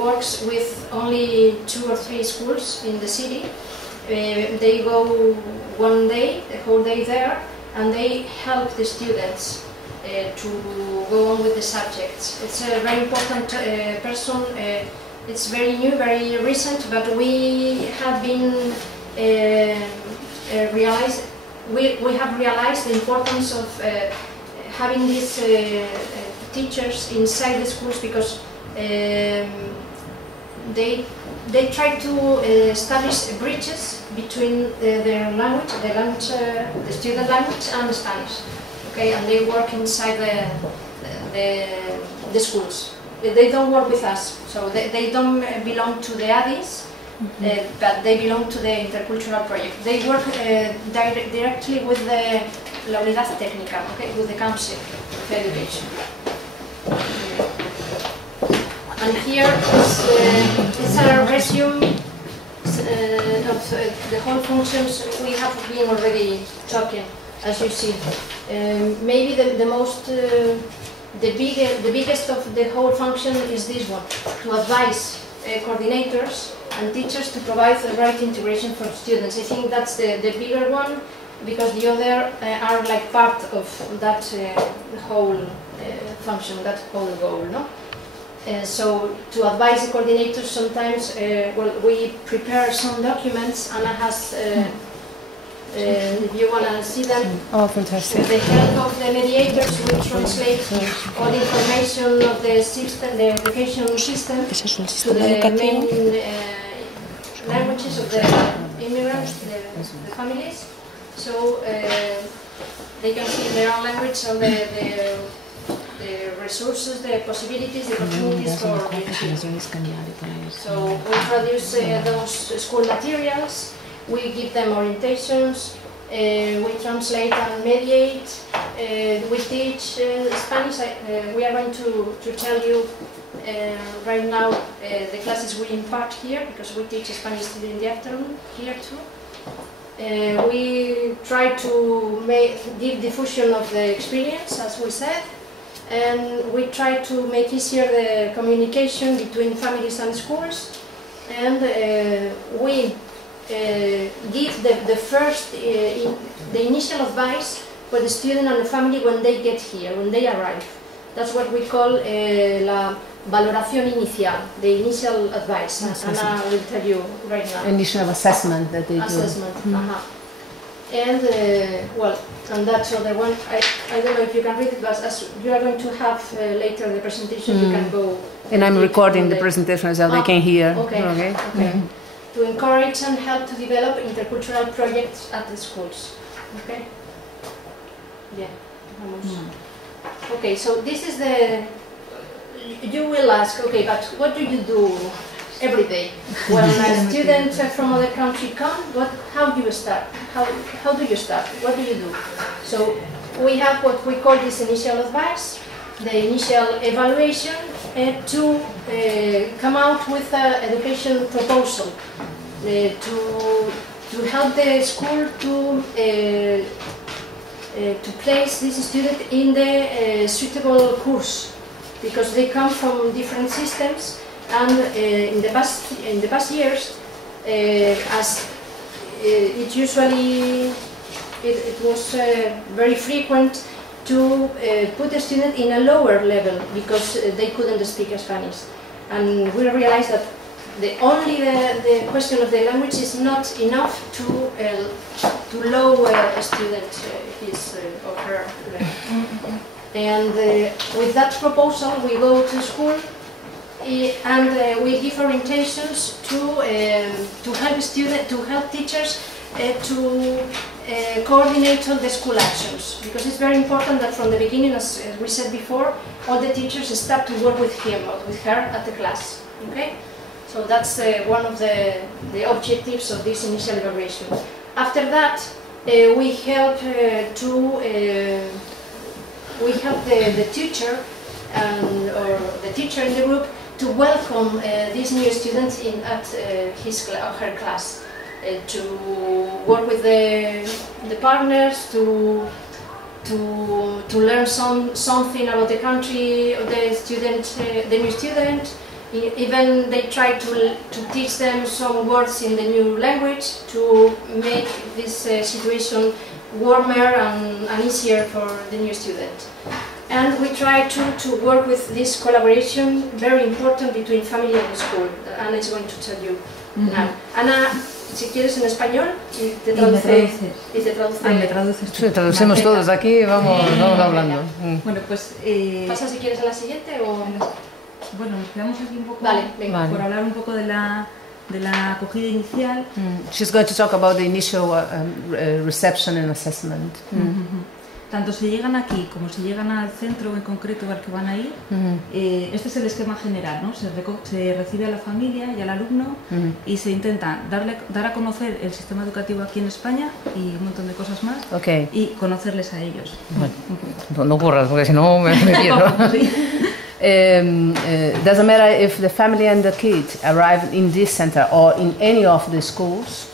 works with only 2 or 3 schools in the city. They go one day, the whole day there, and they help the students to go on with the subjects. It's a very important person. It's very new, very recent, but we have been we have realized the importance of having these teachers inside the schools, because they try to establish bridges between their language, the student language, and Spanish. Okay, and they work inside the schools. They don't work with us, so they don't belong to the ADIs, but they belong to the Intercultural project. They work directly with the la unidad técnica, okay, with the Council of Education. And here is a resume of the whole functions we have been already talking, as you see. Maybe the most, the biggest of the whole function is this one: to advise coordinators and teachers to provide the right integration for students. I think that's the bigger one, because the other are like part of that whole function, that whole goal, no? So to advise the coordinators, sometimes well, we prepare some documents. Anna has, if you want to see them, oh, fantastic. With the help of the mediators, we translate all the information of the system, the education system, to the main languages of the immigrants, the families, so they can see in their own language all the resources, the possibilities, the opportunities for students. So we produce those school materials, we give them orientations, we translate and mediate, we teach Spanish. We are going to tell you right now the classes we impart here, because we teach Spanish in the afternoon here too. We try to give diffusion of the experience, as we said, and we try to make easier the communication between families and schools, and we give the first, the initial advice for the student and the family when they get here, when they arrive. That's what we call la valoración inicial, the initial advice. Anna will tell you right now. Initial assessment that they do. Assessment, And, well, and that's other one, I don't know if you can read it, but as you are going to have later the presentation, you can go. And I'm recording the presentation so they can hear. Okay. Okay. To encourage and help to develop intercultural projects at the schools. Okay? Yeah. Okay, so this is the, you will ask, okay, but what do you do every day? When a student from other country come, how do you start? How do you start? What do you do? So we have what we call this initial advice, the initial evaluation, to come out with an education proposal to help the school to place this student in the suitable course, because they come from different systems. And in the past years, as it usually it was very frequent to put the student in a lower level because they couldn't speak Spanish, and we realized that the question of the language is not enough to lower a student his or her level. And with that proposal, we go to school. And we give orientations to help teachers to coordinate all the school actions, because it's very important that from the beginning, as we said before, all the teachers start to work with him or with her at the class. Okay, so that's one of the objectives of this initial evaluation. After that, we help the teacher or the teacher in the group to welcome these new students in at his or her class, to work with the partners, to learn something about the country of the student, the new student, Even they try to teach them some words in the new language to make this situation warmer and easier for the new student. And we try to work with this collaboration, very important, between family and school. Ana is going to tell you now. Ana, si quieres en español, y te traduce. Me traduces. Sí, traducimos todos aquí, vamos hablando. Bueno, pues... ¿Pasa si quieres a la siguiente o...? Bueno, nos quedamos aquí un poco por hablar un poco de la acogida inicial. She's going to talk about the initial reception and assessment. Tanto si llegan aquí como si llegan al centro en concreto al que van a ir, este es el esquema general, ¿no? Se recibe a la familia y al alumno y se intenta dar a conocer el sistema educativo aquí en España y un montón de cosas más, y conocerles a ellos. Bueno, no corras porque si no me pierdo. Doesn't matter if the family and the kids arrive in this center or in any of the schools,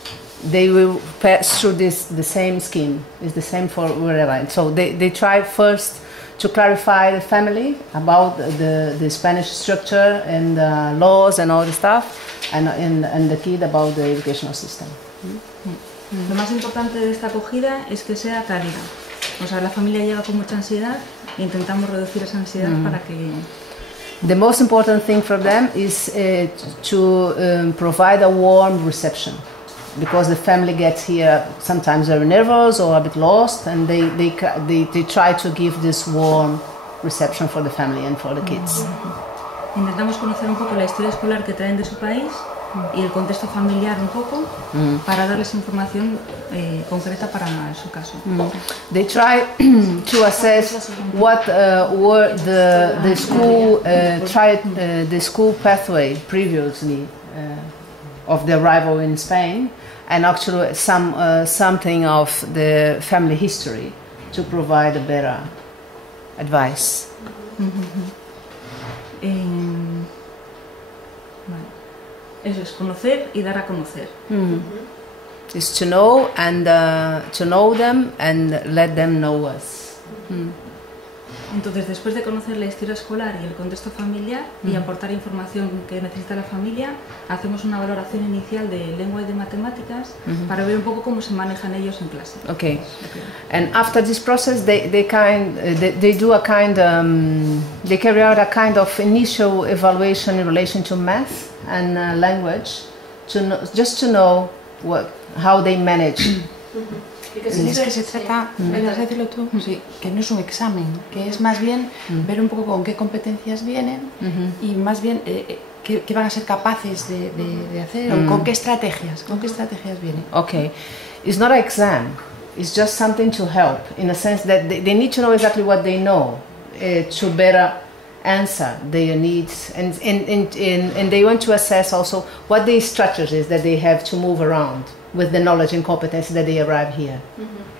they will pass through the same scheme. It's the same for wherever. So they try first to clarify the family about the Spanish structure and the laws and all the stuff, and the kid about the educational system. Lo más importante de esta acogida es que sea cálida. O sea, la familia llega con mucha ansiedad e intentamos reducir esa ansiedad para que... The most important thing for them is to provide a warm reception, because the family gets here sometimes very nervous or a bit lost, and they try to give this warm reception for the family and for the kids. Intentamos conocer un poco la historia escolar que traen de su país y el contexto familiar un poco para darles información concreta para su caso. They try to assess what were the school the school pathway previously of the arrival in Spain, and actually something of the family history to provide a better advice. Eso es conocer y dar a conocer. Is to know and to know them and let them know us. Entonces, después de conocer la historia escolar y el contexto familiar y aportar información que necesita la familia, hacemos una valoración inicial de lengua y de matemáticas para ver un poco cómo se manejan ellos en clase. Okay. And after this process, they carry out a kind of initial evaluation in relation to math and language, just to know how they manage. Es que se trata, ¿puedes decirlo tú? Sí, que no es un examen, que es más bien ver un poco con qué competencias vienen y más bien qué van a ser capaces de hacer o con qué estrategias vienen. Okay, it's not an exam, it's just something to help, in a sense that they need to know exactly what they know to better answer their needs, and they want to assess also what the strategies that they have to move around with the knowledge and competence that they arrive here.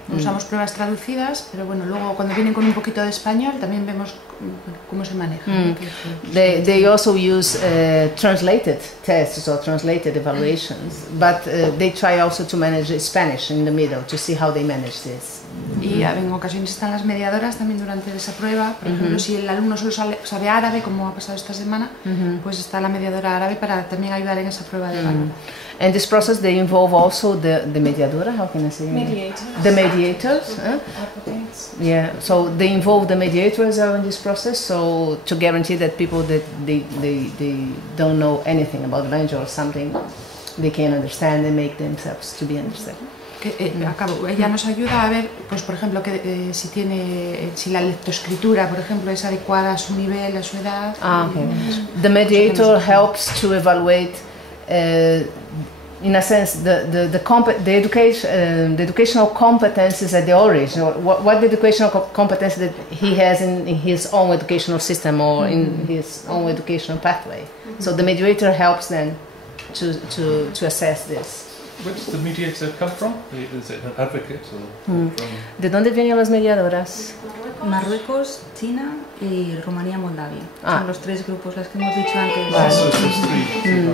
Usamos pruebas traducidas, pero bueno, luego cuando vienen con un poquito de español también vemos cómo se manejan. They also use translated tests or translated evaluations, but they try also to manage Spanish in the middle to see how they manage this. Y en ocasiones están las mediadoras también durante esa prueba. Por ejemplo, si el alumno solo sabe árabe, como ha pasado esta semana, pues está la mediadora árabe para también ayudar en esa prueba de valor. And this process, they involve also the mediadora, how can I say? Mediators. The mediators. Yeah, so they involve the mediators in this process, so to guarantee that people that they don't know anything about the language or something, they can understand and make themselves to be understood. Ella nos ayuda a ver, pues por ejemplo, que si la lectoescritura, por ejemplo, es adecuada a su nivel, a su edad. Okay. The mediator helps to evaluate, in a sense, the educational competences at the origin, or what the educational competence that he has in his own educational system or in his own educational pathway. So the mediator helps them to assess this. Where does the mediator come from? Is it an advocate or from? ¿De dónde vienen las mediadoras? Marruecos, China y Rumanía, Moldavia. Son los tres grupos, las que hemos dicho antes.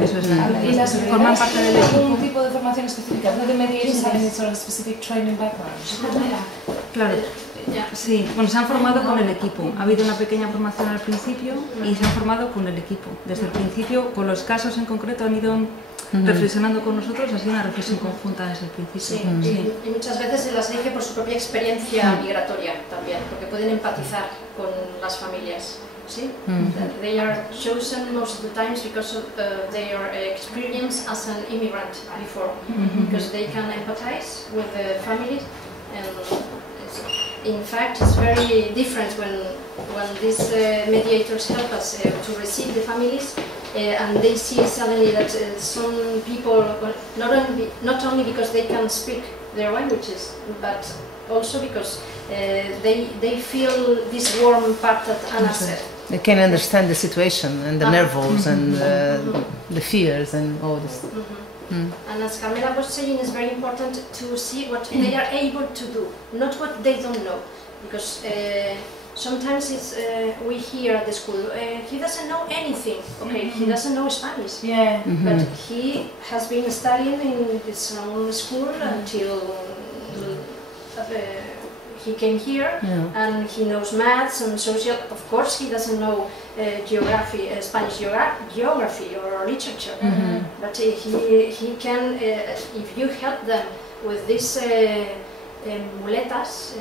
Eso es ¿Y las forman parte del equipo? ¿Un tipo de formación específica? ¿No de mediation? ¿Sort of specific training background? Claro, Sí, bueno, se han formado con el equipo. Ha habido una pequeña formación al principio y se han formado con el equipo. Desde el principio, con los casos en concreto, han ido reflexionando con nosotros, ha sido una reflexión conjunta desde el principio. Sí, y muchas veces se las elige por su propia experiencia migratoria también, porque pueden empatizar con las familias. ¿Sí? They are chosen most of the times because of their experience as an immigrant before, because they can empathize with the families, and in fact it's very different when these mediators help us to receive the families and they see suddenly that some people, not only because they can speak their languages, but also because they feel this warm part that Anna said. They can understand the situation and the nerves and the fears and all this. And as Carmela was saying, it's very important to see what they are able to do, not what they don't know. Because sometimes it's, we hear at the school, he doesn't know anything. Okay, he doesn't know Spanish. But he has been studying in his own school until he came here, and he knows maths and social. Of course, he doesn't know geography, Spanish geography or literature. But he can, if you help them with these muletas.